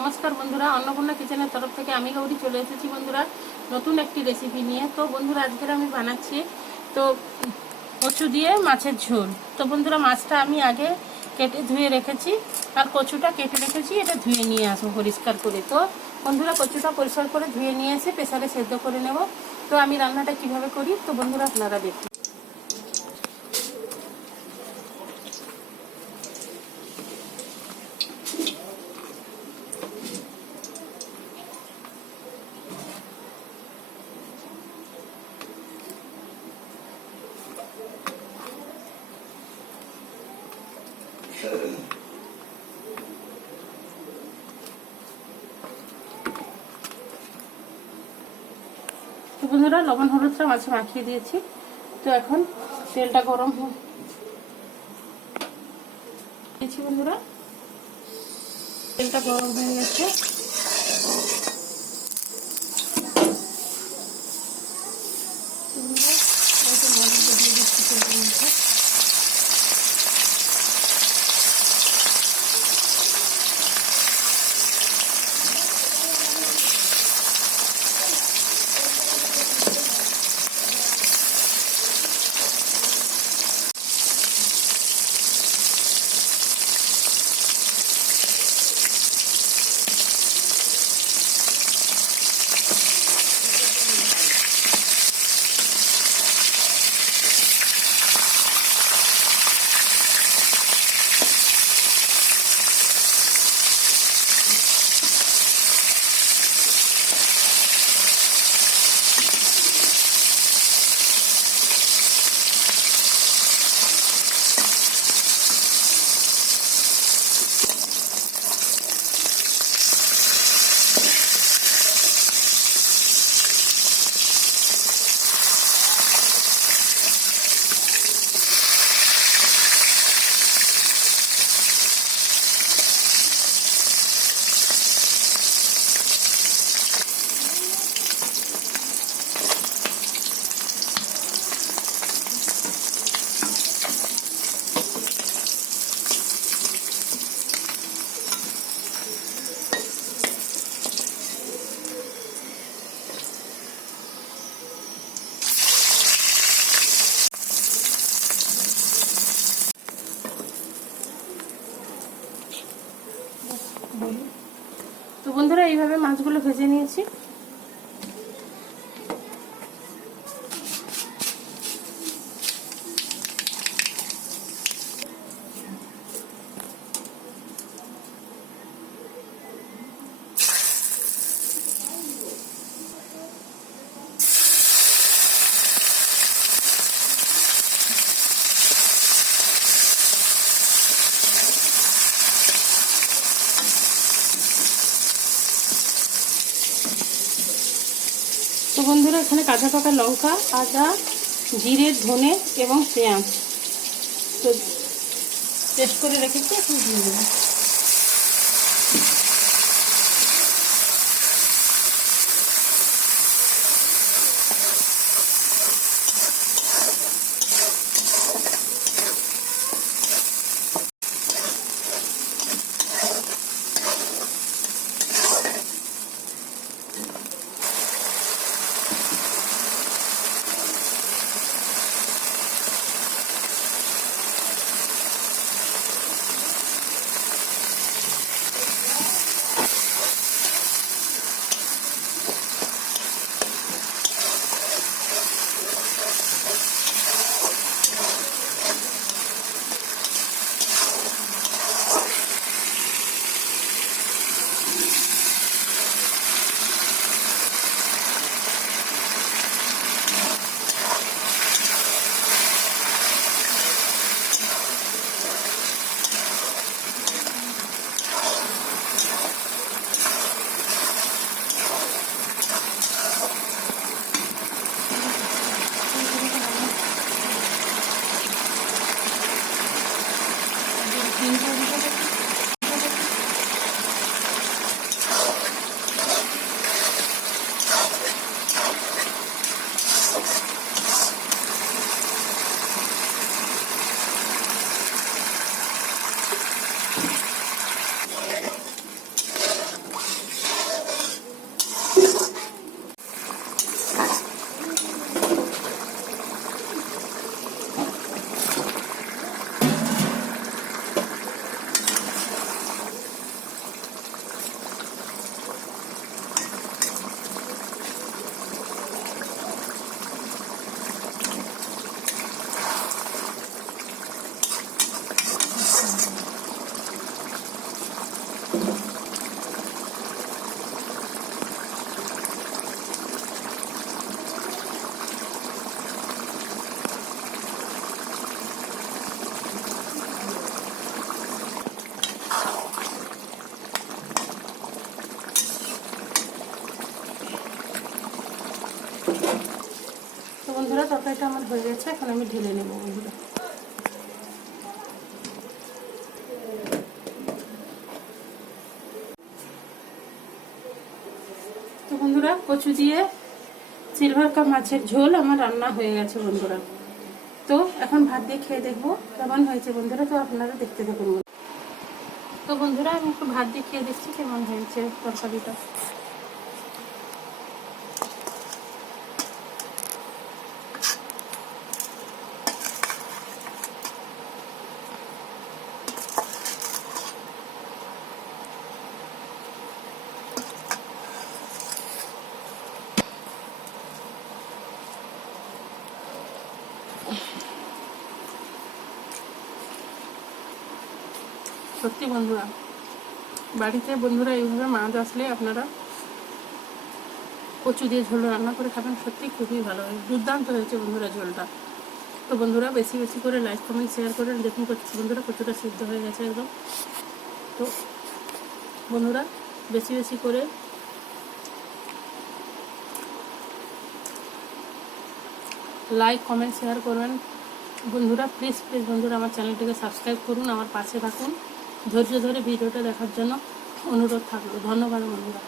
নমস্কার বন্ধুরা, অন্নপূর্ণা কিচেনের তরফ থেকে আমি গৌরী চলে এসেছি বন্ধুরা নতুন একটি রেসিপি নিয়ে। তো বন্ধুরা আজকের আমি বানাচ্ছি তো কচু দিয়ে মাছের ঝোল। তো বন্ধুরা মাছটা আমি আগে কেটে ধুয়ে রেখেছি আর কচুটা কেটে রেখেছি, এটা ধুয়ে নিয়ে আসবো পরিষ্কার করে। তো বন্ধুরা কচুটা পরিষ্কার করে ধুয়ে নিয়ে এসে প্রেসারে সেদ্ধ করে নেব। তো আমি রান্নাটা কিভাবে করি তো বন্ধুরা আপনারা দেখুন। তো বন্ধুরা লবণ হলুদটা মাছে মাখিয়ে দিয়েছি। তো এখন তেলটা গরম দিয়েছি বন্ধুরা, তেলটা গরম হয়ে গেছে। তো বন্ধুরা এইভাবে মাছগুলো ভেজে নিয়েছি। তো বন্ধুরা এখানে কাঁচা পাকা লঙ্কা, আদা, জিরে, ধনে এবং পেঁয়াজ তো পেস্ট করে রেখেছি, এখন দিয়ে দেবো। বন্ধুরা তরকারিটা আমার হয়ে গেছে, এখন আমি ঢেলে নেব বন্ধুরা। তো বন্ধুরা কচু দিয়ে সিলভার কাপ মাছের ঝোল আমার রান্না হয়ে গেছে বন্ধুরা। তো এখন ভাত দিয়ে খেয়ে দেখবো কেমন হয়েছে বন্ধুরা, তো আপনারা দেখতে থাকুন। তো বন্ধুরা আমি একটু ভাত দিয়ে খেয়ে দেখছি কেমন হয়েছে তরকারিটা। সত্যি বন্ধুরা বাড়িতে বন্ধুরা এইভাবে মাছ আসলে আপনারা কচু দিয়ে ঝোল রান্না করে খাবেন, সত্যি খুবই ভালো হয়, দুর্দান্ত হয়েছে বন্ধুরা ঝোলটা। তো বন্ধুরা বেশি বেশি করে লাইক কমেন্ট শেয়ার করেন। দেখুন বন্ধুরা কচুটা সিদ্ধ হয়ে গেছে একদম। তো বন্ধুরা বেশি বেশি করে লাইক কমেন্ট শেয়ার করবেন বন্ধুরা, প্লিজ প্লিজ বন্ধুরা আমার চ্যানেলটিকে সাবস্ক্রাইব করুন, আমার পাশে থাকুন। ধৈর্য ধরে ভিডিওটা দেখার জন্য অনুরোধ থাকলো। ধন্যবাদ বন্ধুরা।